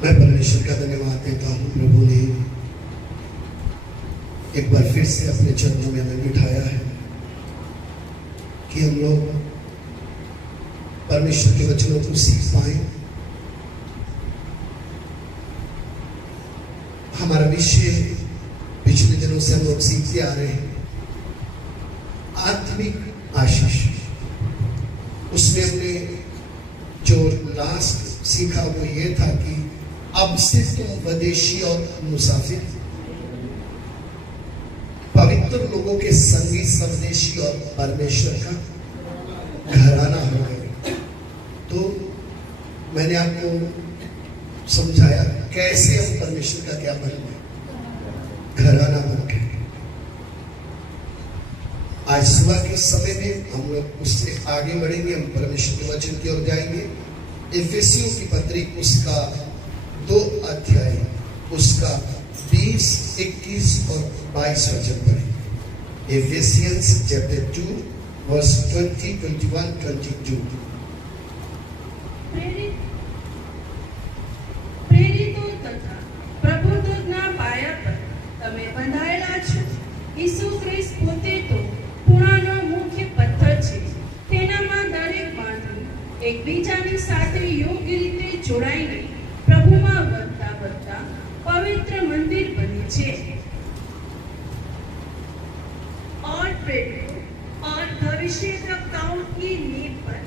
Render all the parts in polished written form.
मैं परमेश्वर का धन्यवाद देता हूँ। प्रभु ने एक बार फिर से अपने चरणों में हमें बिठाया है कि हम लोग परमेश्वर के वचनों को सीख पाए। हमारा विषय पिछले दिनों से हम लोग सीखते आ रहे हैं, आत्मिक आशीष। उसमें हमने जो लास्ट सीखा वो ये था कि अब से तुम विदेशी और मुसाफिर, पवित्र लोगों के संगी, स्वदेशी और परमेश्वर का घराना हो गए। तो मैंने आपको समझाया कैसे हम परमेश्वर का क्या बन गए, घराना बन गए। आज सुबह के समय में हम लोग उससे आगे बढ़ेंगे, हम परमेश्वर के वचन की ओर जाएंगे। इफिसियों की पत्री उसका 2 अध्याय, उसका 20, 21 और 22 वचन पढ़ेंगे। Ephesians chapter 2 verse 20, 21, 22। પ્રેરિતો તથા પ્રબોધકના પાયા પર તમે બંધાયેલા છો। ઈસુ ખ્રિસ્ત પોતે તો ખૂણાનો મુખ્ય પથ્થર છે, તેનામાં દરેક બાંધણી એકબીજાની સાથે યોગ્ય રીતે જોડાઈને પ્રભુમાં વધતા વધતા પવિત્ર મંદિર બને છે। और प्रेरितों और भविष्यद्वक्ताओं की नींव पर,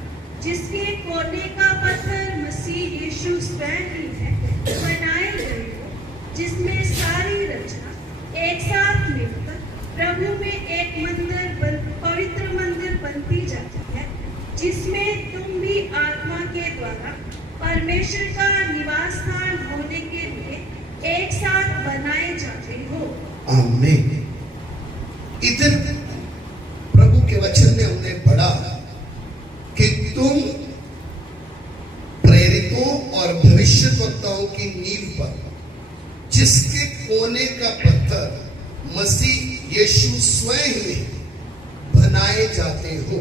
जिसके कोने का पत्थर मसीह यीशु स्वयं ही है, बनाए गए हो, जिसमें सारी रचना एक साथ मिलकर प्रभु में एक पवित्र मंदिर बनती जाती है, जिसमें तुम भी आत्मा के द्वारा परमेश्वर का निवास स्थान होने के लिए एक साथ बनाए जाते हो। आमीन। इधर प्रभु के वचन में हमने पढ़ा कि तुम प्रेरितों और भविष्यद्वक्ताओं की नींव पर, जिसके कोने का पत्थर मसीह यीशु स्वयं ही बनाए जाते हो,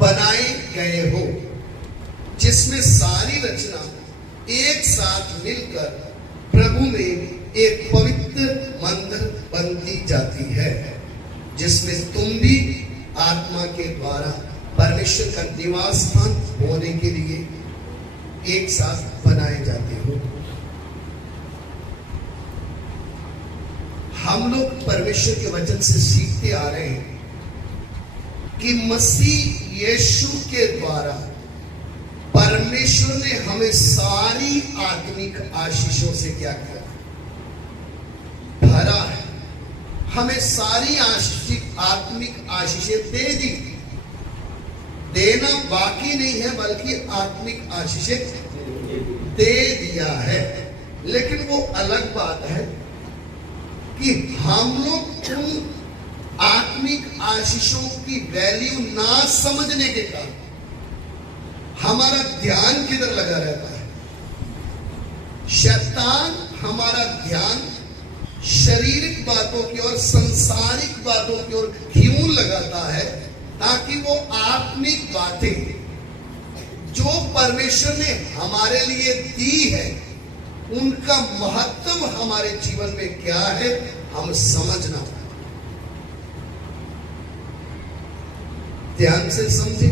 बनाए गए हो, जिसमें सारी रचना एक साथ मिलकर प्रभु में एक पवित्र मंदिर बनती जाती है, जिसमें तुम भी आत्मा के द्वारा परमेश्वर का निवास स्थान होने के लिए एक साथ बनाए जाते हो। हम लोग परमेश्वर के वचन से सीखते आ रहे हैं कि मसीह यीशु के द्वारा परमेश्वर ने हमें सारी आत्मिक आशीषों से क्या किया, भरा है। हमें सारी आत्मिक आशीषें दे दी। देना बाकी नहीं है, बल्कि आत्मिक आशीषें दे दिया है। लेकिन वो अलग बात है कि हम लोग उन आत्मिक आशीषों की वैल्यू ना समझने के कारण हमारा ध्यान किधर लगा रहता है। शैतान हमारा ध्यान शारीरिक बातों की और संसारिक बातों की ओर क्यों लगाता है, ताकि वो आत्मिक बातें जो परमेश्वर ने हमारे लिए दी है, उनका महत्व हमारे जीवन में क्या है, हम समझना। ध्यान से समझे।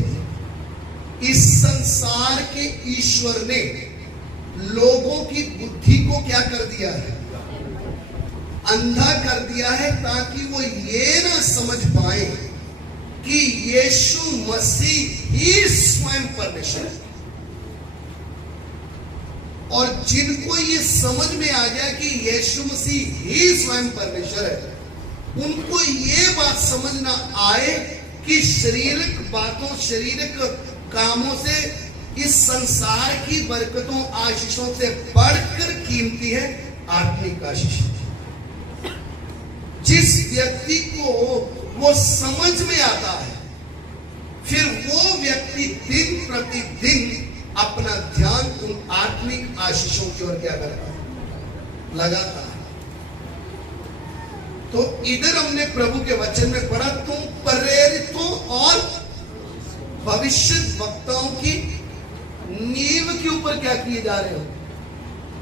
इस संसार के ईश्वर ने लोगों की बुद्धि को क्या कर दिया है, अंधा कर दिया है, ताकि वो ये ना समझ पाए कि यीशु मसीह ही स्वयं परमेश्वर है। और जिनको ये समझ में आ गया कि यीशु मसीह ही स्वयं परमेश्वर है, उनको ये बात समझ ना आए कि शारीरिक बातों, शारीरिक कामों से, इस संसार की बरकतों, आशीषों से बढ़कर कीमती है आत्मिक आशीष। जिस व्यक्ति को वो समझ में आता है, फिर वो व्यक्ति दिन प्रतिदिन अपना ध्यान उन आत्मिक आशीषों की ओर क्या करता है, लगाता है। तो इधर हमने प्रभु के वचन में पढ़ा, तुम प्रेरितों और भविष्य वक्ताओं की किए जा रहे हो,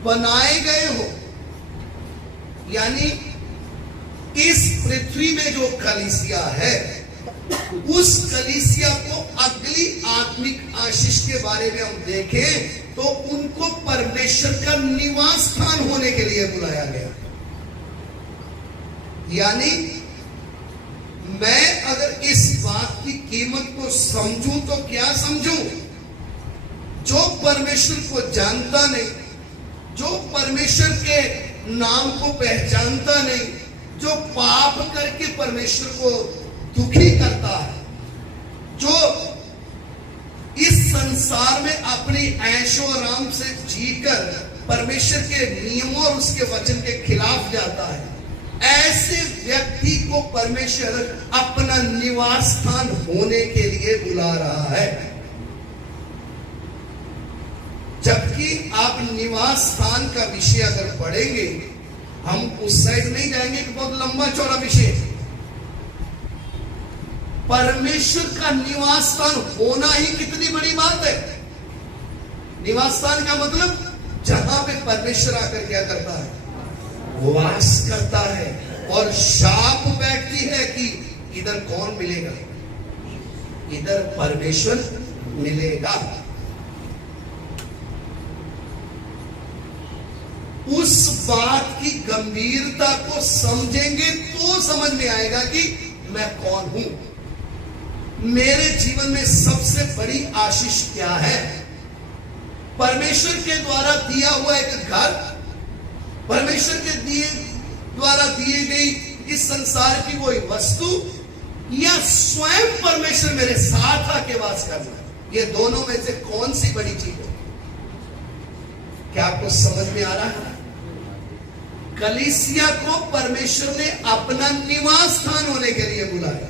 बनाए गए हो। यानी इस पृथ्वी में जो कलीसिया है, उस कलीसिया को अगली आत्मिक आशीष के बारे में हम देखें तो उनको परमेश्वर का निवास स्थान होने के लिए बुलाया गया। यानी मैं अगर इस बात की कीमत को समझूं तो क्या समझूं? जो परमेश्वर को जानता नहीं, जो परमेश्वर के नाम को पहचानता नहीं, जो पाप करके परमेश्वर को दुखी करता है, जो इस संसार में अपनी ऐशो आराम से जीकर परमेश्वर के नियमों और उसके वचन के खिलाफ जाता है, ऐसे व्यक्ति को परमेश्वर अपना निवास स्थान होने के लिए बुला रहा है। जबकि आप निवास स्थान का विषय अगर पढ़ेंगे, हम उस साइड नहीं जाएंगे कि बहुत लंबा चौड़ा विषय है। परमेश्वर का निवास स्थान होना ही कितनी बड़ी बात है। निवास स्थान का मतलब जहां पे परमेश्वर आकर क्या करता है? वास करता है। और शाप बैठती है कि इधर कौन मिलेगा? इधर परमेश्वर मिलेगा। उस बात की गंभीरता को समझेंगे तो समझ में आएगा कि मैं कौन हूं, मेरे जीवन में सबसे बड़ी आशीष क्या है। परमेश्वर के द्वारा दिया हुआ एक घर, परमेश्वर के द्वारा दिए गई इस संसार की कोई वस्तु, या स्वयं परमेश्वर मेरे साथ आके वास करना, ये दोनों में से कौन सी बड़ी चीज है? क्या आपको समझ में आ रहा है? कलीसिया को परमेश्वर ने अपना निवास स्थान होने के लिए बुलाया।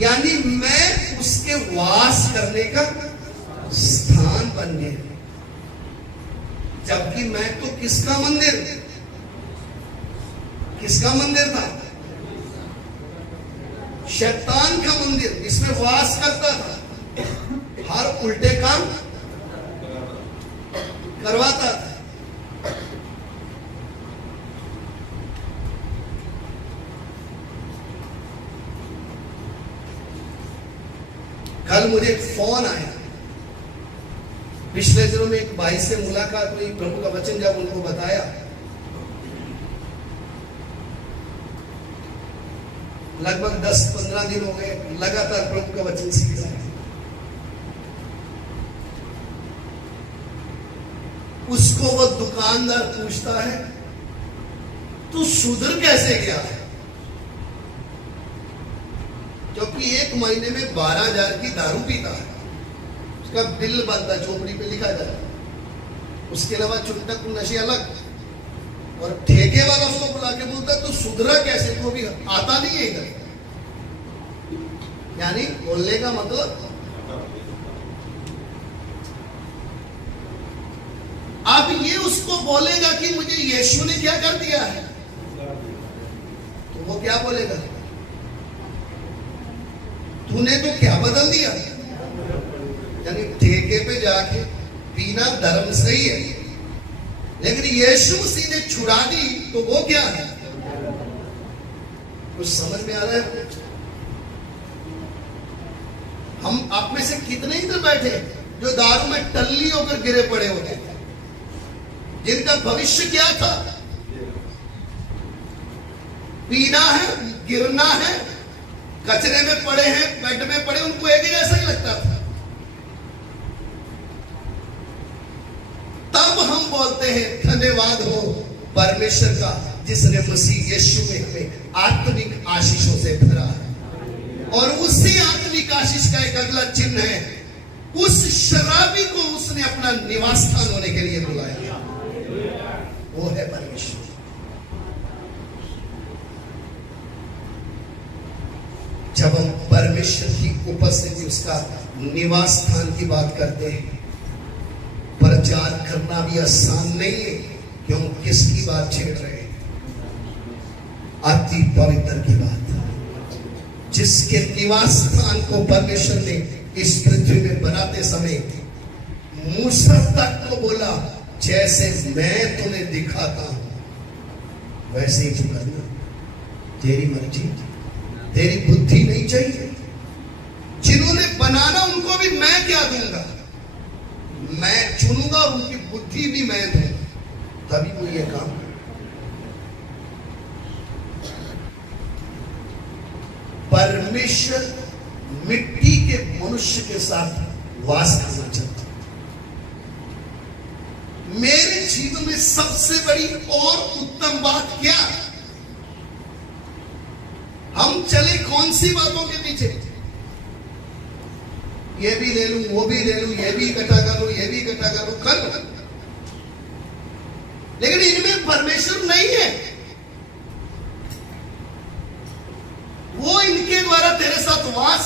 यानी मैं उसके वास करने का स्थान बन गया। जबकि मैं तो किसका मंदिर था? शैतान का मंदिर, जिसमें वास करता था, हर उल्टे काम करवाता था। कल मुझे एक फोन आया, पिछले दिनों में एक भाई से मुलाकात हुई, प्रभु का वचन जब उनको बताया, लगभग 10-15 दिन हो गए लगातार प्रभु का वचन सीख रहा है। उसको वो दुकानदार पूछता है, तू सुधर कैसे गया? क्योंकि एक महीने में 12,000 की दारू पीता है, उसका बिल बनता, चौपड़ी पे लिखा जाता है। उसके अलावा चुटक नशे अलग, और ठेके वाला उसको बुला के बोलता है, तू सुधरा कैसे? तो भी आता नहीं है इधर। यानी बोलने का मतलब, अब ये उसको बोलेगा कि मुझे यीशु ने क्या कर दिया है, तो वो क्या बोलेगा? तूने तो क्या बदल दिया? यानी ठेके पे जाके पीना धर्म सही है, लेकिन यीशु मसीह ने छुड़ा दी तो वो क्या है? कुछ समझ में आ रहा है? हम आप में से कितने इधर बैठे जो दारू में टल्ली होकर गिरे पड़े होते थे, जिनका भविष्य क्या था? पीना है, गिरना है, कचरे में पड़े हैं, बेड में पड़े, उनको एक ही जैसा ही लगता था। तब हम बोलते हैं धन्यवाद हो परमेश्वर का, जिसने मसीह यीशु में हमें आत्मिक आशीषों से भरा है। और उसी आत्मिक आशीष का एक अगला चिन्ह है, उस शराबी को उसने अपना निवास स्थान होने के लिए बुलाया, वो है परमेश्वर। जब हम परमेश्वर की उपस्थिति, उसका निवास स्थान की बात करते हैं, प्रचार करना भी आसान नहीं है, क्यों? किसकी बात छेड़ रहे हैं? अति पवित्र की बात, जिसके निवास स्थान को परमेश्वर ने इस पृथ्वी में बनाते समय मूसा तक को बोला जैसे मैं तुम्हें दिखाता हूं वैसे ही तू करना, तेरी मर्जी, तेरी बुद्धि नहीं चाहिए। जिन्होंने बनाना उनको भी मैं क्या दूंगा, मैं चुनूंगा, उनकी बुद्धि भी मैं दूंगा, तभी वो ये काम। परमेश्वर मिट्टी के मनुष्य के साथ वास करना चाहता है। मेरे जीवन में सबसे बड़ी और उत्तम बात क्या, हम चले कौन सी बातों के पीछे, ये भी ले लूं, वो भी ले लूं, ये भी इकट्ठा कर लूं, ये भी इकट्ठा कर लूं, कर लूं, लेकिन इनमें परमेश्वर नहीं है। वो इनके द्वारा तेरे साथ वास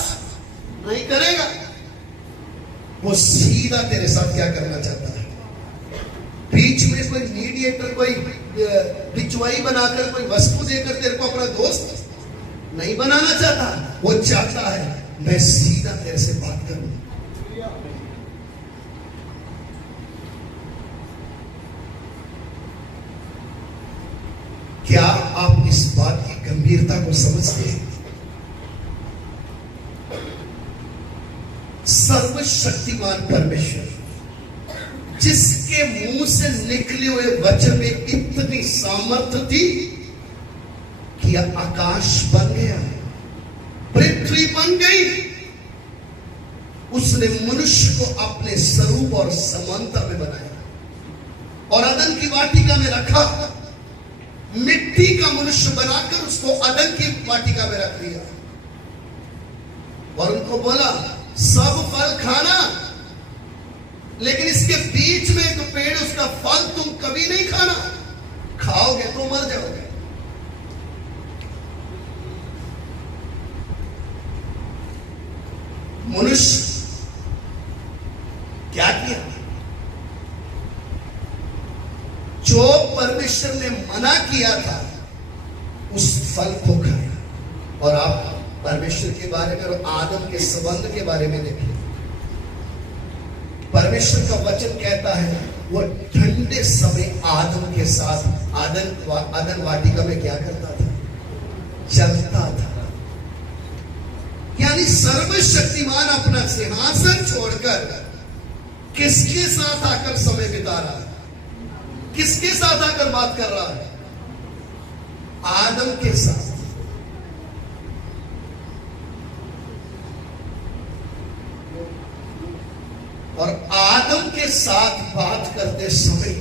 नहीं करेगा, वो सीधा तेरे साथ क्या करना चाहता है, बीच में कोई मीडिएटर, कोई बिचवाई बनाकर, कोई वस्तु देकर तेरे को अपना दोस्त नहीं बनाना चाहता। वो चाहता है मैं सीधा तेरे से बात करूं। क्या आप इस बात की गंभीरता को समझते हैं? सर्वशक्तिमान परमेश्वर जिसके मुंह से निकले हुए वचन में इतनी सामर्थ्य थी कि आकाश बन गया, पृथ्वी बन गई, उसने मनुष्य को अपने स्वरूप और समानता में बनाया और अदन की वाटिका में रखा। मिट्टी का मनुष्य बनाकर उसको अदन की वाटिका में रख दिया और उनको बोला सब फल खाना, लेकिन इसके बीच में एक पेड़, उसका फल तुम कभी नहीं खाना, खाओगे तो मर जाओगे। मनुष्य क्या किया, जो परमेश्वर ने मना किया था उस फल को खाया। और आप परमेश्वर के बारे में और आदम के संबंध के बारे में देखें, परमेश्वर का वचन कहता है वो ठंडे समय आदम के साथ आदन वाटिका में क्या करता था, चलता था। यानी सर्वशक्तिमान अपना सिंहासन छोड़कर किसके साथ आकर समय बिता रहा है, किसके साथ आकर बात कर रहा है, आदम के साथ। और आदम के साथ बात करते समय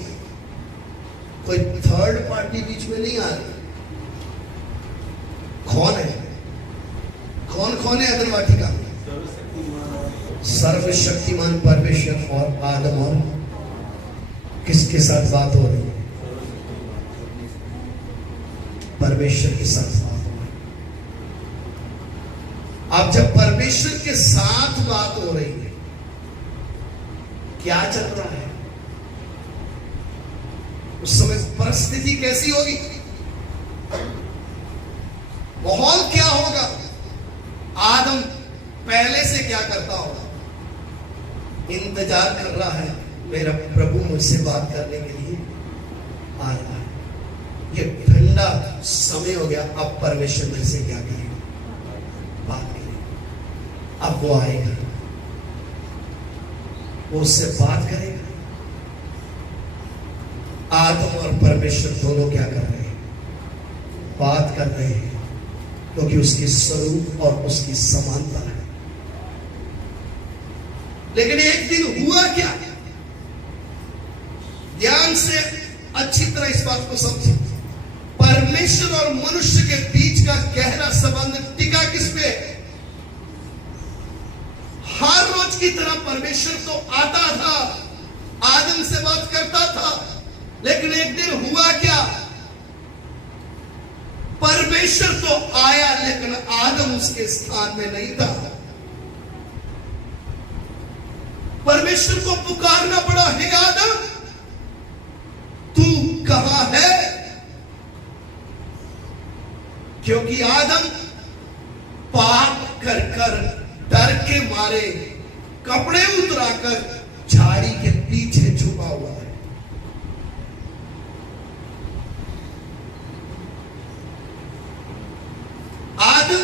कोई थर्ड पार्टी बीच में नहीं आ रही। कौन है, कौन कौन है अदन वाटिका में? सर्वशक्तिमान परमेश्वर और आदम, और किसके साथ बात हो रही है? परमेश्वर के साथ बात हो रही है। अब जब परमेश्वर के साथ बात हो रही है, क्या चल रहा है उस समय? परिस्थिति कैसी होगी, माहौल क्या होगा? आदम पहले से क्या करता होगा? इंतजार कर रहा है, मेरा प्रभु मुझसे बात करने के लिए आ रहा है। ये ठंडा समय हो गया, अब परमेश्वर मेरे से क्या करेगा? बात करेगा। अब वो आएगा, वो उससे बात करेगा। आदम और परमेश्वर दोनों क्या कर रहे हैं? बात कर रहे हैं, क्योंकि उसकी स्वरूप और उसकी समानता है। लेकिन एक दिन हुआ क्या? ध्यान से अच्छी तरह इस बात को समझे। परमेश्वर और मनुष्य के बीच का गहरा संबंध टिका किस पे? हर रोज की तरह परमेश्वर तो आता था, आदम से बात करता था, लेकिन एक दिन हुआ क्या? परमेश्वर तो आया, लेकिन आदम उसके स्थान में नहीं था। परमेश्वर को पुकारना पड़ा, हे आदम तू कहां है? क्योंकि आदम पाप कर कर डर के मारे कपड़े उतराकर झाड़ी के आदम,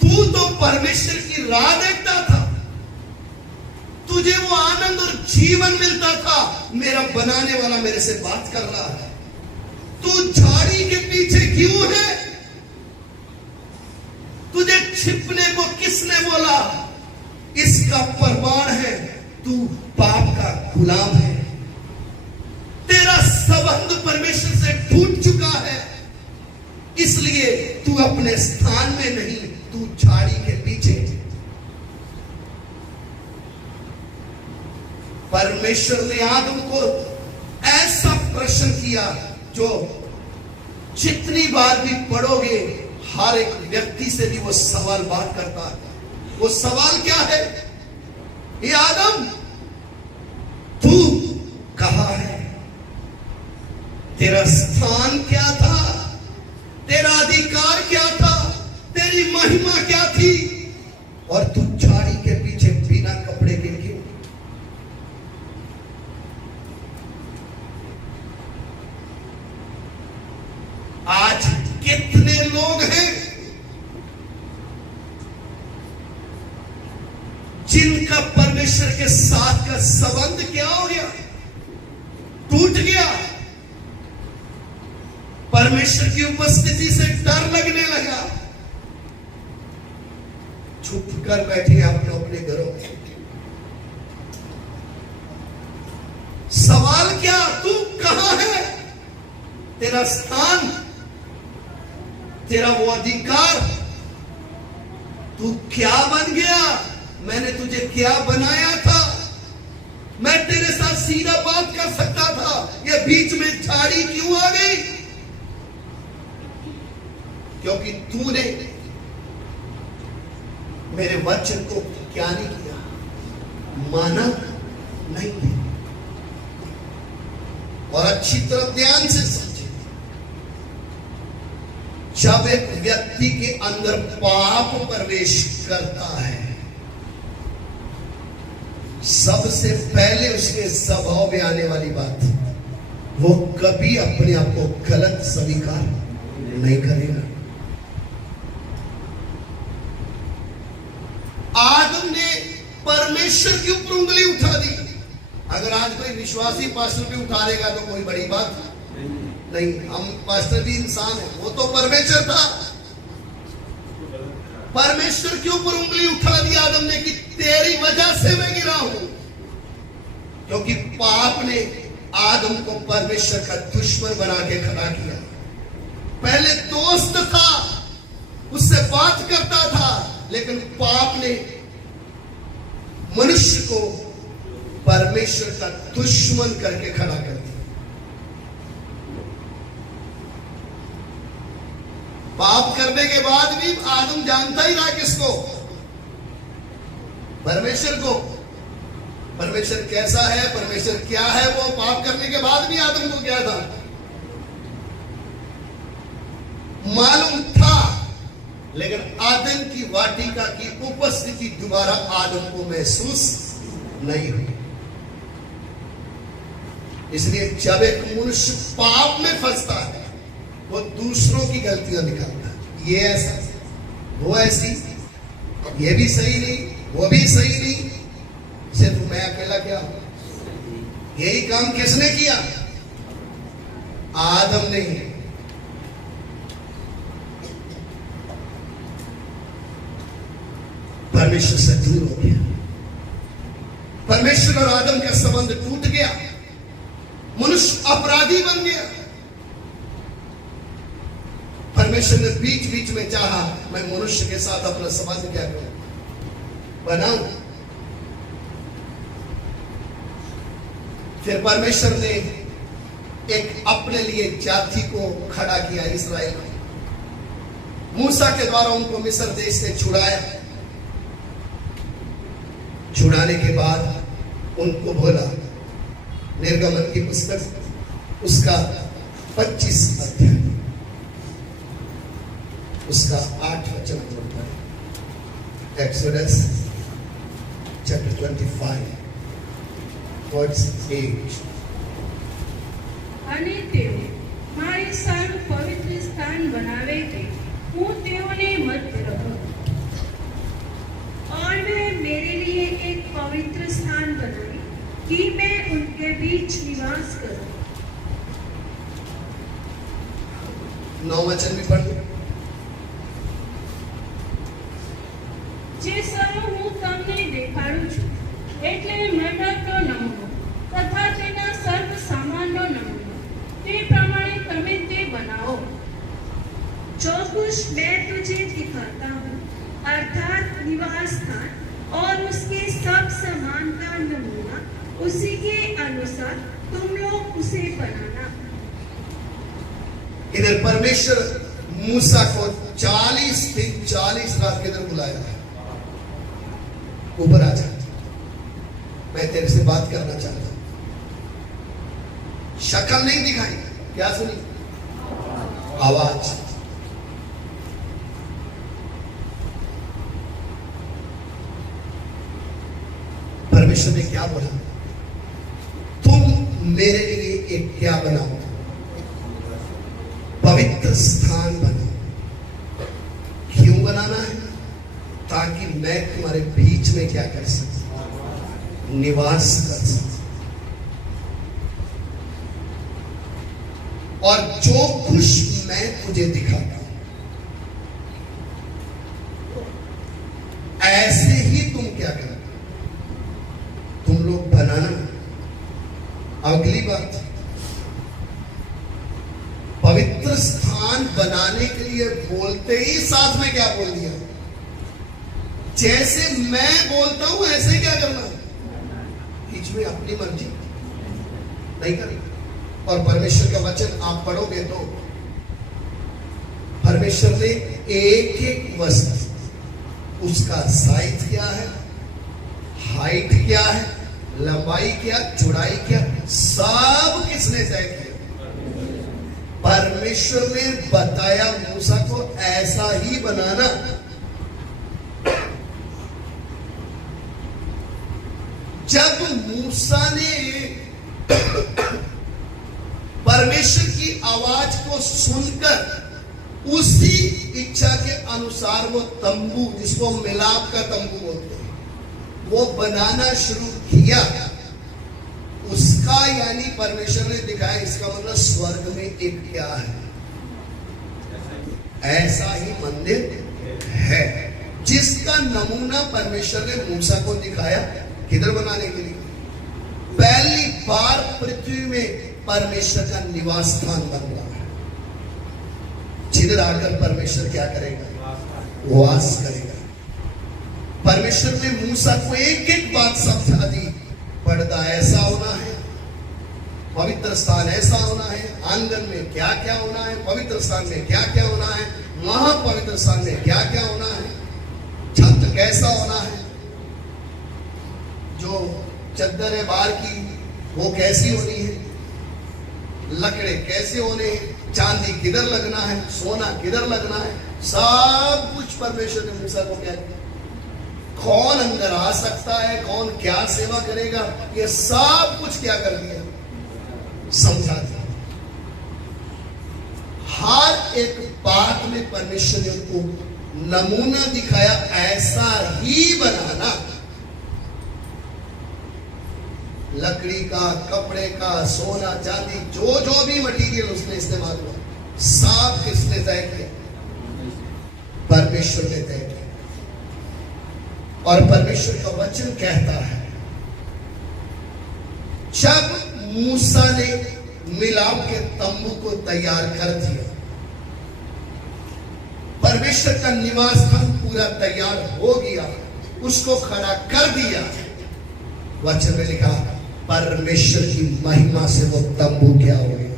तू तो परमेश्वर की राह देखता था, तुझे वो आनंद और जीवन मिलता था। मेरा बनाने वाला मेरे से बात कर रहा है, तू झाड़ी के पीछे क्यों है? तुझे छिपने को किसने बोला? इसका प्रमाण है तू पाप का गुलाम है। तेरा संबंध परमेश्वर से टूट चुका है, इसलिए तू अपने स्थान में नहीं, तू झाड़ी के पीछे। परमेश्वर ने आदम को ऐसा प्रश्न किया जो जितनी बार भी पढ़ोगे हर एक व्यक्ति से भी वो सवाल बात करता है। वो सवाल क्या है? ये आदम, तू कहां है? तेरा स्थान क्या था? तेरा अधिकार क्या था? तेरी महिमा क्या थी? और तू झाड़ी के पीछे बिना कपड़े के क्यों? आज कितने लोग हैं जिनका परमेश्वर के साथ का संबंध क्या हो गया? टूट गया। परमेश्वर की उपस्थिति से डर लगने लगा, छुप कर बैठे आप लोग अपने घरों में। सवाल क्या? तू कहां है? तेरा स्थान, तेरा वो अधिकार, तू क्या बन गया? मैंने तुझे क्या बनाया था? मैं तेरे साथ सीधा बात कर सकता था, ये बीच में झाड़ी क्यों आ गई? क्योंकि तूने मेरे वचन को क्या नहीं किया? माना नहीं। और अच्छी तरह ध्यान से समझे, जब एक व्यक्ति के अंदर पाप प्रवेश करता है, सबसे पहले उसके स्वभाव में आने वाली बात, वो कभी अपने आप को गलत स्वीकार नहीं करेगा। आदम ने परमेश्वर के ऊपर उंगली उठा दी। अगर आज कोई विश्वासी पास्टर भी उठा देगा तो कोई बड़ी बात नहीं। हम पास्टर भी इंसान है, वो तो परमेश्वर था। परमेश्वर के ऊपर उंगली उठा दी आदम ने कि तेरी वजह से मैं गिरा हूं। क्योंकि पाप ने आदम को परमेश्वर का दुश्मन बना के खड़ा किया। पहले दोस्त था, उससे बात करता था, लेकिन पाप ने मनुष्य को परमेश्वर का दुश्मन करके खड़ा कर दिया। पाप करने के बाद भी आदम जानता ही रहा किसको? परमेश्वर को। परमेश्वर कैसा है, परमेश्वर क्या है, वो पाप करने के बाद भी आदम को क्या था मालूम था। लेकिन आदम की वाटिका की उपस्थिति दोबारा आदम को महसूस नहीं हुई। इसलिए जब एक मनुष्य पाप में फंसता है, वो दूसरों की गलतियां निकालता है। ये ऐसा, वो ऐसी, ये भी सही नहीं, वो भी सही नहीं, सिर्फ मैं अकेला क्या हूं? यही काम किसने किया? आदम ने। परमेश्वर से दूर हो गया, परमेश्वर और आदम का संबंध टूट गया, मनुष्य अपराधी बन गया। परमेश्वर ने बीच बीच में चाहा मैं मनुष्य के साथ अपना संबंध क्या करूं, बनाऊं। फिर परमेश्वर ने एक अपने लिए जाति को खड़ा किया, इस्राएल को। मूसा के द्वारा उनको मिस्र देश से छुड़ाया। छुड़ाने के बाद उनको बोला, निर्गमन की पुस्तक उसका 25 अध्याय उसका 8 वचन बोलता है। Exodus chapter 25 verse 8। અને તેઓ મારી સારું પવિત્ર સ્થાન બનાવે છે, હું તેઓને મત निवास करो। 9 वचन भी पढ़ लो। જે સર્વ હું તમને દેખાડું છું એટલે મંડપનો નમૂનો તથા તેના સર્વ સામાનનો નમૂનો તે પ્રમાણે તમે તે બનાવો। जो कुछ मैं तुझे दिखाता हूँ अर्थात निवास स्थान और उसके सब सामान का नमूना उसी के अनुसार तुम लोग उसे बनाना। इधर परमेश्वर मूसा को 40 दिन 40 रात के इधर बुलाया है। ऊपर आ जा, मैं तेरे से बात करना चाहता हूं। शक्ल नहीं दिखाई, क्या सुनी? आवाज। परमेश्वर ने क्या बोला? तुम मेरे लिए एक क्या बनाओ? पवित्र स्थान बनाओ। क्यों बनाना है? ताकि मैं तुम्हारे बीच में क्या कर सकूं? निवास कर सकूं। और जो कुछ मैं तुझे दिखाता हूं ऐसे ही तुम क्या करना? तुम लोग बनाना। अगली बात, पवित्र स्थान बनाने के लिए बोलते ही साथ में क्या बोल दिया? जैसे मैं बोलता हूं ऐसे क्या करना? बीच में अपनी मर्जी नहीं करनी। और परमेश्वर का वचन आप पढ़ोगे तो परमेश्वर ने एक एक वस्तु, उसका साइज क्या है, हाइट क्या है, लंबाई क्या, चौड़ाई क्या, सब किसने तय किया? परमेश्वर ने बताया मूसा को ऐसा ही बनाना। जब मूसा ने परमेश्वर की आवाज को सुनकर उसी इच्छा के अनुसार वो तंबू, जिसको मिलाप का तंबू बोलते हैं, वो बनाना शुरू किया, उसका यानी परमेश्वर ने दिखाया, इसका मतलब स्वर्ग में एक क्या है? ऐसा ही मंदिर है जिसका नमूना परमेश्वर ने मूसा को दिखाया। किधर बनाने के लिए? पहली बार पृथ्वी में परमेश्वर का निवास स्थान बन रहा है, जिधर आकर परमेश्वर क्या करेगा? वास करेगा। परमेश्वर ने मूसा को एक एक बात समझा दी। पर्दा ऐसा होना है, पवित्र स्थान ऐसा होना है, आंगन में क्या क्या होना है, पवित्र स्थान में क्या क्या होना है, महापवित्र स्थान में क्या क्या होना है, छत कैसा होना है, जो चद्दर है बाहर की वो कैसी होनी है, लकड़े कैसे होने हैं, चांदी किधर लगना है, सोना किधर लगना है, सब कुछ परमेश्वर ने मूसा को क्या किया। कौन अंदर आ सकता है, कौन क्या सेवा करेगा, ये सब कुछ क्या कर दिया? समझा दिया। हर एक बात में परमेश्वर ने उनको नमूना दिखाया, ऐसा ही बनाना। लकड़ी का, कपड़े का, सोना चांदी, जो जो भी मटेरियल उसने इस्तेमाल हुआ, सब किसने तय किया? परमेश्वर ने तय किया। और परमेश्वर का वचन कहता है, जब मूसा ने मिलाप के तंबू को तैयार कर दिया, परमेश्वर का निवास स्थान पूरा तैयार हो गया, उसको खड़ा कर दिया, वचन में लिखा परमेश्वर की महिमा से वो तंबू क्या हो गया?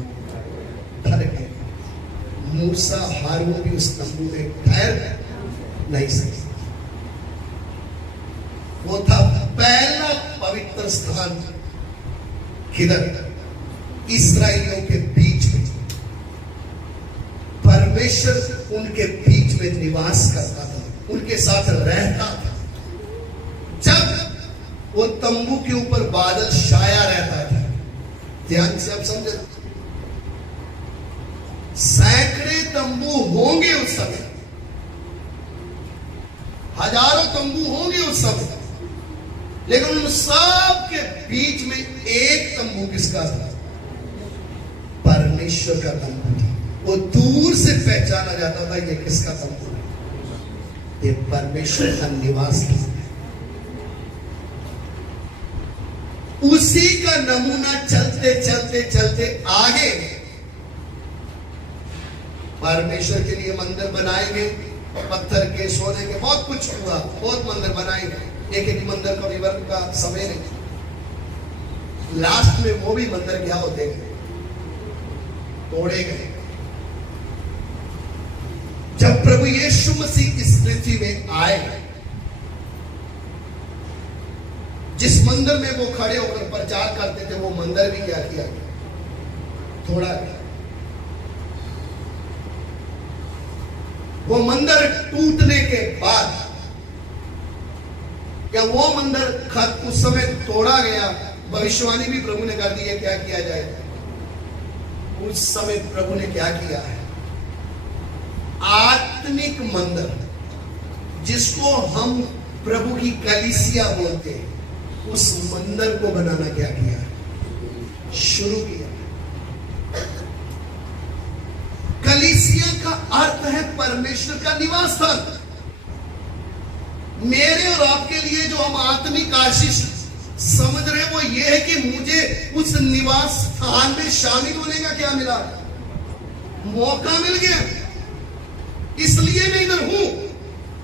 ठहर गया। मूसा हारून भी उस तंबू में ठहर नहीं सकते। वो था पहला पवित्र स्थान। किधर? इस्राएलियों के बीच में। परमेश्वर उनके बीच में निवास करता था, उनके साथ रहता था। जब वो तंबू के ऊपर बादल छाया रहता था, ध्यान से आप समझे, सैकड़े तंबू होंगे उस समय, हजारों तंबू होंगे उस समय, लेकिन उन सब के बीच में एक तंबू किसका था? परमेश्वर का तंबू था। वो दूर से पहचाना जाता था ये किसका तंबू है, ये परमेश्वर का निवास था। उसी का नमूना चलते चलते चलते आगे परमेश्वर के लिए मंदिर बनाएंगे, पत्थर के, सोने के, बहुत कुछ हुआ, बहुत मंदिर बनाएंगे। एक एक मंदिर का विवरण का समय नहीं, लास्ट में वो भी मंदिर क्या होते गए, तोड़े गए। जब प्रभु यीशु मसीह इस पृथ्वी में आए, जिस मंदिर में वो खड़े होकर प्रचार करते थे, वो मंदिर भी क्या किया गया, तोड़ा गया। वो मंदिर टूटने के बाद, क्या वो मंदिर उस समय तोड़ा गया, भविष्यवाणी भी प्रभु ने कर दी है क्या किया जाए। उस समय प्रभु ने क्या किया है, आत्मिक मंदिर, जिसको हम प्रभु की कलीसिया बोलते हैं, उस मंदिर को बनाना क्या किया, शुरू किया। कलीसिया का अर्थ है परमेश्वर का निवास स्थान। मेरे और आपके लिए जो हम आत्मिक आशीष समझ रहे हैं वो ये है कि मुझे उस निवास स्थान में शामिल होने का क्या मिला, मौका मिल गया। इसलिए मैं इधर हूं,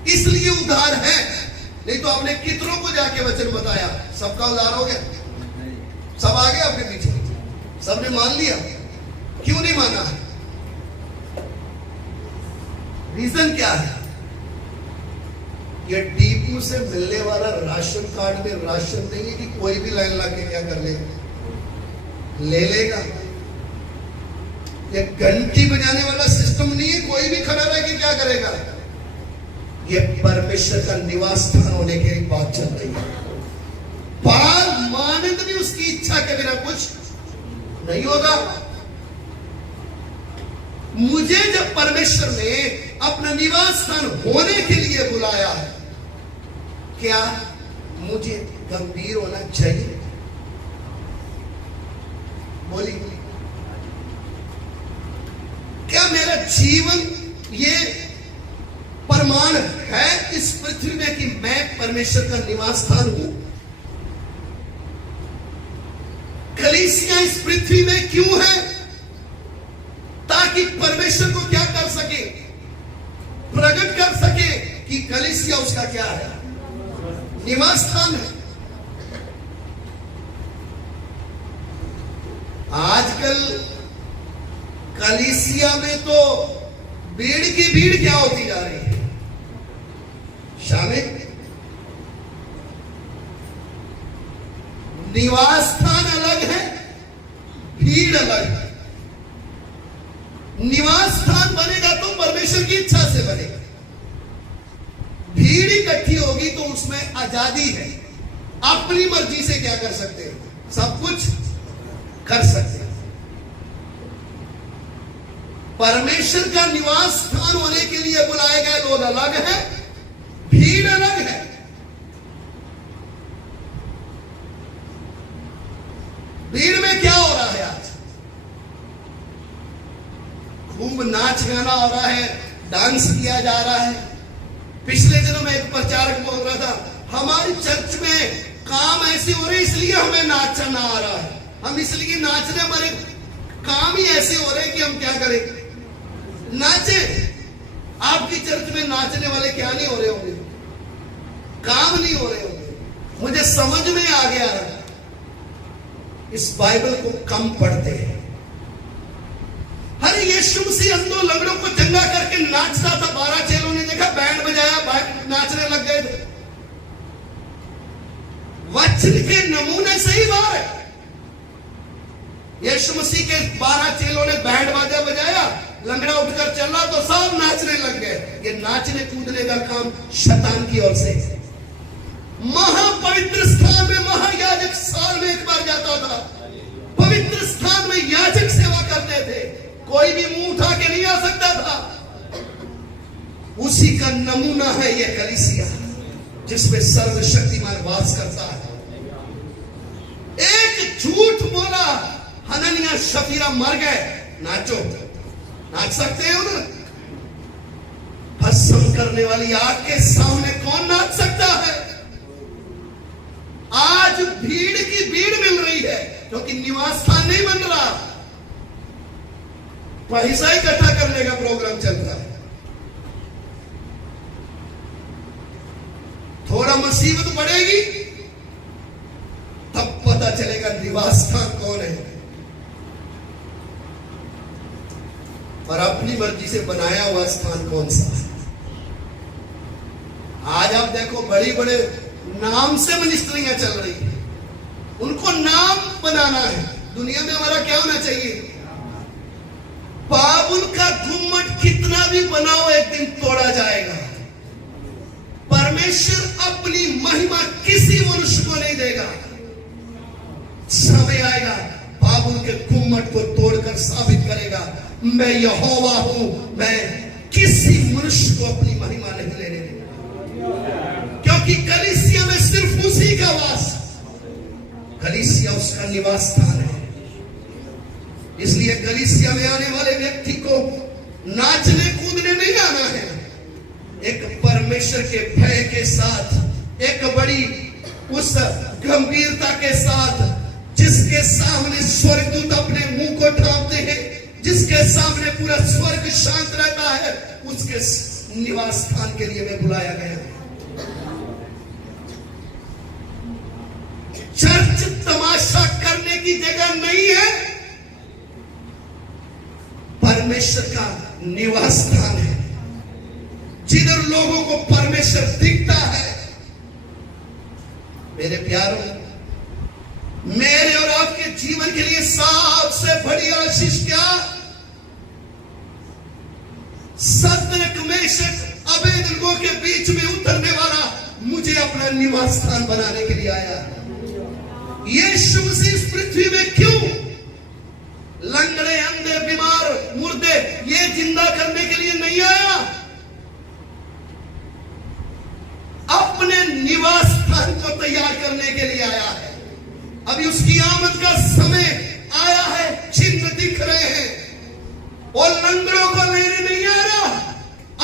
इसलिए उद्धार है। नहीं तो आपने कितनों को जाके वचन बताया, सबका उद्धार हो गया, सब आ गए आपके पीछे, सबने मान लिया। क्यों नहीं माना है, रीजन क्या है? ये डीपू से मिलने वाला राशन कार्ड में राशन नहीं है कि कोई भी लाइन लगा क्या कर लेगा, ले लेगा। ये घंटी बजाने वाला सिस्टम नहीं है, कोई भी खड़ा रह के क्या करेगा। ये परमेश्वर का निवास स्थान होने की बात चल रही है। परमानंद भी उसकी इच्छा के बिना कुछ नहीं होगा। मुझे जब परमेश्वर ने अपना निवास स्थान होने के लिए बुलाया है, क्या मुझे गंभीर होना चाहिए? बोलिए, क्या मेरा जीवन ये प्रमाण है इस पृथ्वी में कि मैं परमेश्वर का निवास स्थान हूं? कलीसिया इस पृथ्वी में क्यों है? ताकि परमेश्वर को क्या कर सके, प्रकट कर सके कि कलीसिया उसका क्या है, निवास स्थान है। आजकल कलीसिया में तो भीड़ की भीड़ क्या होती जा रही है, शामिल। निवास स्थान अलग है, भीड़ अलग है। निवास स्थान बनेगा तो परमेश्वर की इच्छा से बनेगा, भीड़ इकट्ठी होगी तो उसमें आजादी है, अपनी मर्जी से क्या कर सकते हैं, सब कुछ कर सकते हैं। परमेश्वर का निवास स्थान होने के लिए बुलाए गए लोग अलग है, भीड़ अलग है। भीड़ में क्या हो रहा है आज? खूब नाच गाना हो रहा है, डांस किया जा रहा है। पिछले दिनों में एक प्रचारक बोल रहा था, हमारी चर्च में काम ऐसे हो रहे इसलिए हमें नाचना आ रहा है, हम इसलिए नाचने, हमारे काम ही ऐसे हो रहे कि हम क्या करें, नाचे। आपकी चर्च में नाचने वाले क्या नहीं हो रहे होंगे, काम नहीं हो रहे होंगे। मुझे समझ में आ गया, इस बाइबल को कम पढ़ते हैं। अरे यीशु मसीह अंधों लंगड़ों को चंगा करके नाचता था, 12 चेलों ने देखा, बैंड बजाया, नाचने लग गए थे। वचन के नमूने से ही बात है। यीशु मसीह के 12 चेलों ने बैंड बाजा बजाया, लंगड़ा उठकर चला तो सब नाचने लग गए। ये नाचने कूदने का काम शैतान की ओर से। महापवित्र स्थान में महायाजक साल में एक बार जाता था, पवित्र स्थान में याजक सेवा करते थे, कोई भी मुंह उठा के नहीं आ सकता था। उसी का नमूना है ये कलीसिया, जिसमें सर्वशक्तिमान वास करता है। एक झूठ बोला, हननिया शफीरा मर गए, नाचो, नाच सकते हैं उधर? भस्म करने वाली आग के सामने कौन नाच सकता है? आज भीड़ की भीड़ मिल रही है क्योंकि निवास स्थान नहीं बन रहा, पैसा इकट्ठा करने का प्रोग्राम चल रहा है। थोड़ा मुसीबत बढ़ेगी तब पता चलेगा निवास स्थान कौन है। और अपनी मर्जी से बनाया हुआ स्थान कौन सा है। आज आप देखो बड़ी बड़े नाम से मिनिस्ट्रियां चल रही है, उनको नाम बनाना है। दुनिया में हमारा क्या होना चाहिए? बाबुल का गुम्मट कितना भी बनाओ एक दिन तोड़ा जाएगा। परमेश्वर अपनी महिमा किसी मनुष्य को नहीं देगा। समय आएगा बाबुल के गुम्मट को तोड़कर साबित करेगा, मैं यहोवा हूं, मैं किसी मनुष्य को अपनी महिमा नहीं लेने देगा। क्योंकि कलीसिया में सिर्फ उसी का वास, कलीसिया उसका निवास स्थान है। इसलिए कलीसिया में आने वाले व्यक्ति को नाचने कूदने नहीं आना है, एक परमेश्वर के भय के साथ, एक बड़ी उस गंभीरता के साथ, जिसके सामने स्वर्गदूत अपने मुंह को ढांपते हैं, जिसके सामने पूरा स्वर्ग शांत रहता है, उसके निवास स्थान के लिए मैं बुलाया गया हूं। चर्च तमाशा करने की जगह नहीं है, परमेश्वर का निवास स्थान है, जिधर लोगों को परमेश्वर दिखता है। मेरे प्यारों, मेरे और आपके जीवन के लिए सबसे बड़ी आशीष क्या? सद्रक मेशक अबेदनगो के बीच में उतरने वाला मुझे अपना निवास स्थान बनाने के लिए आया। यीशु मसीह इस पृथ्वी में क्यों? लंगड़े, अंधे, बीमार, मुर्दे ये जिंदा करने के लिए नहीं आया, अपने निवास स्थान को तैयार करने के लिए आया है। अभी उसकी आमद का समय आया है, चिन्ह दिख रहे हैं। और लंगड़ों को लेने नहीं आ रहा,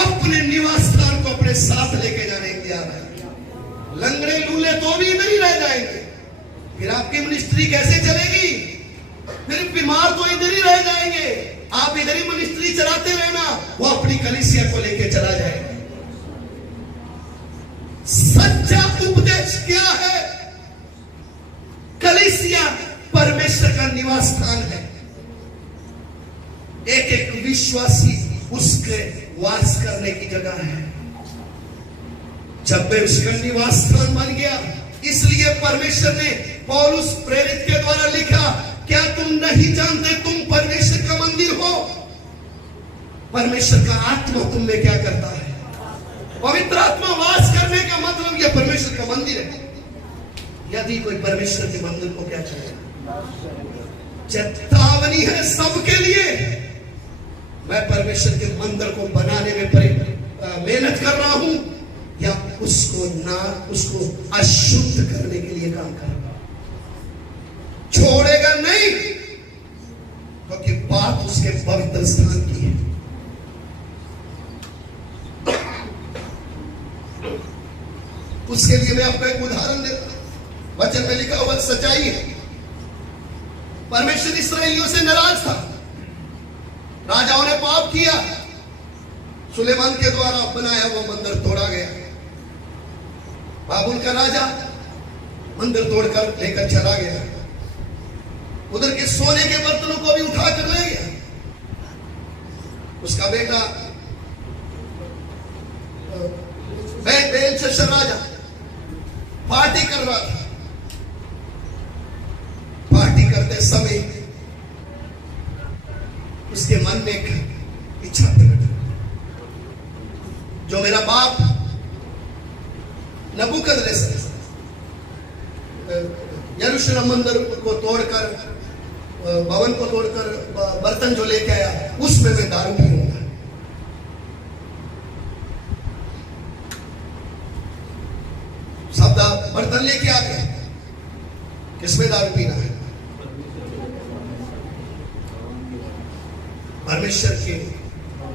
अपने निवास स्थान को अपने साथ लेके जाने के लिए आ रहा है। लंगड़े लूले तो भी इधर ही रह जाएंगे, फिर आपकी मिनिस्ट्री कैसे चलेगी? फिर बीमार तो इधर ही रह जाएंगे, आप इधर ही मिनिस्ट्री चलाते रहना, वो अपनी कलीसिया को लेके चला जाएगा। सच्चा उपदेश क्या है? कलीसिया परमेश्वर का निवास स्थान है। एक एक विश्वासी उसके वास करने की जगह है। जब वे उसका निवास स्थान बन गया, इसलिए परमेश्वर ने पौलुस प्रेरित के द्वारा लिखा, क्या तुम नहीं जानते तुम परमेश्वर का मंदिर हो? परमेश्वर का आत्मा तुम में क्या करता है? पवित्र आत्मा वास करने का मतलब यह परमेश्वर का मंदिर है। यदि कोई परमेश्वर के मंदिर को क्या करेगा? चेतावनी है सबके लिए। मैं परमेश्वर के मंदिर को बनाने में मेहनत कर रहा हूं, या उसको अशुद्ध करने के लिए काम कर रहा हूं। छोड़ेगा नहीं, क्योंकि बात उसके पवित्र स्थान की है। उसके लिए मैं आपको एक उदाहरण देता हूं। वचन में लिखा हुआ सच्चाई है। परमेश्वर इस्राएलियों से नाराज था, राजाओं ने पाप किया, सुलेमान के द्वारा बनाया हुआ मंदिर तोड़ा गया। बाबुल का राजा मंदिर तोड़कर लेकर चला गया, उधर के सोने के बर्तनों को भी उठाकर ले गया। उसका बेटा बेलशस्सर राजा पार्टी कर रहा था। पार्टी करते समय उसके मन में एक इच्छा प्रकट, जो मेरा बाप नबूकदनेस्सर यरूशलेम मंदिर को तोड़कर, भवन को तोड़कर बर्तन जो लेके आया, उसमें मैं दारू पीऊंगा। सब बर्तन लेके आ गए, किसमें दारू पीना है? परमेश्वर के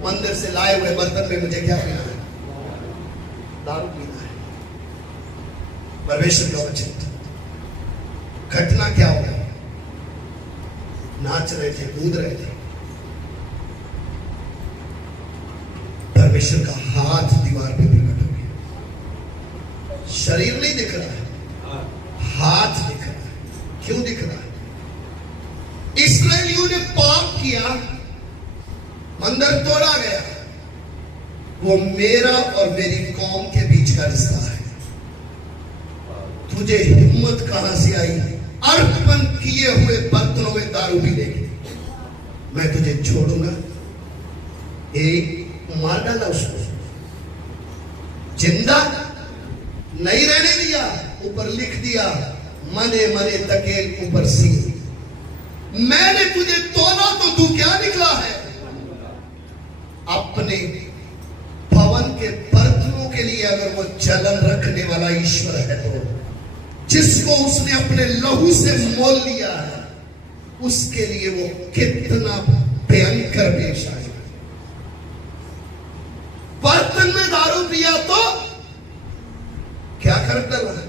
मंदिर से लाए हुए बर्तन में मुझे क्या पीना है? दारू पीना है। परमेश्वर का वचन। घटना क्या हो गई? नाच रहे थे, कूद रहे थे, परमेश्वर का हाथ दीवार पे प्रकट हो गया। शरीर नहीं दिख रहा है, हाथ दिख रहा है। क्यों दिख रहा है? इस्राएलियों ने पाप किया, मंदिर तोड़ा गया। वो मेरा और मेरी कौम के बीच का रिश्ता है। तुझे हिम्मत कहां से आई अर्पण किए हुए बर्तनों में दारू पीने की? मैं तुझे छोड़ूंगा। एक मार डाला उसको, जिंदा नहीं रहने दिया। ऊपर लिख दिया, मने मने तकेल ऊपर सिंह। मैंने तुझे तोड़ा तो तू क्या निकला है? अपने भवन के बर्तनों के लिए अगर वो जलन रखने वाला ईश्वर है, तो जिसको उसने अपने लहू से मोल लिया है, उसके लिए वो कितना भयंकर पेश आएगा। बर्तन में दारू पिया तो क्या करता है?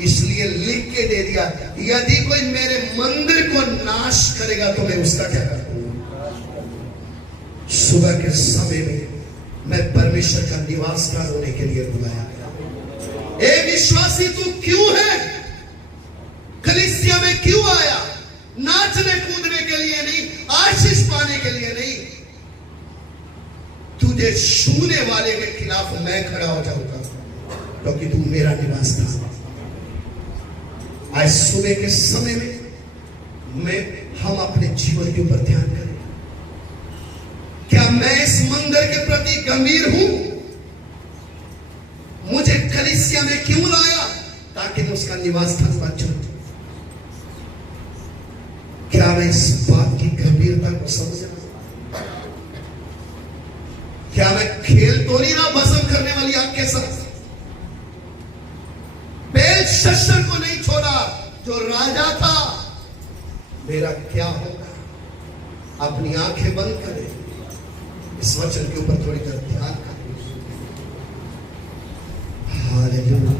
इसलिए लिख के दे दिया, यदि कोई मेरे मंदिर को नाश करेगा तो मैं उसका क्या करूंगा? सुबह के समय में मैं परमेश्वर का निवास स्थान होने के लिए बुलाया गया। ए विश्वासी, तू क्यों है? कलीसिया में क्यों आया? नाचने कूदने के लिए नहीं, आशीष पाने के लिए नहीं। तुझे छूने वाले के खिलाफ मैं खड़ा हो जाऊंगा, क्योंकि तू मेरा निवास था। आज सुबह के समय में हम अपने जीवन के ऊपर ध्यान करें। क्या मैं इस मंदिर के प्रति गंभीर हूं? मुझे कलीसिया में क्यों लाया? ताकि मैं उसका निवास स्थान बन जाऊं। क्या मैं इस बात की गंभीरता को समझ रहा हूं? क्या मैं खेल तो नहीं रहा भस्म करने वाली आग के साथ? बेलशस्सर को नहीं छोड़ा जो राजा था। मेरा क्या होगा? अपनी आंखें बंद करें, इस वचन के ऊपर थोड़ी देर ध्यान करें। हालेलुया।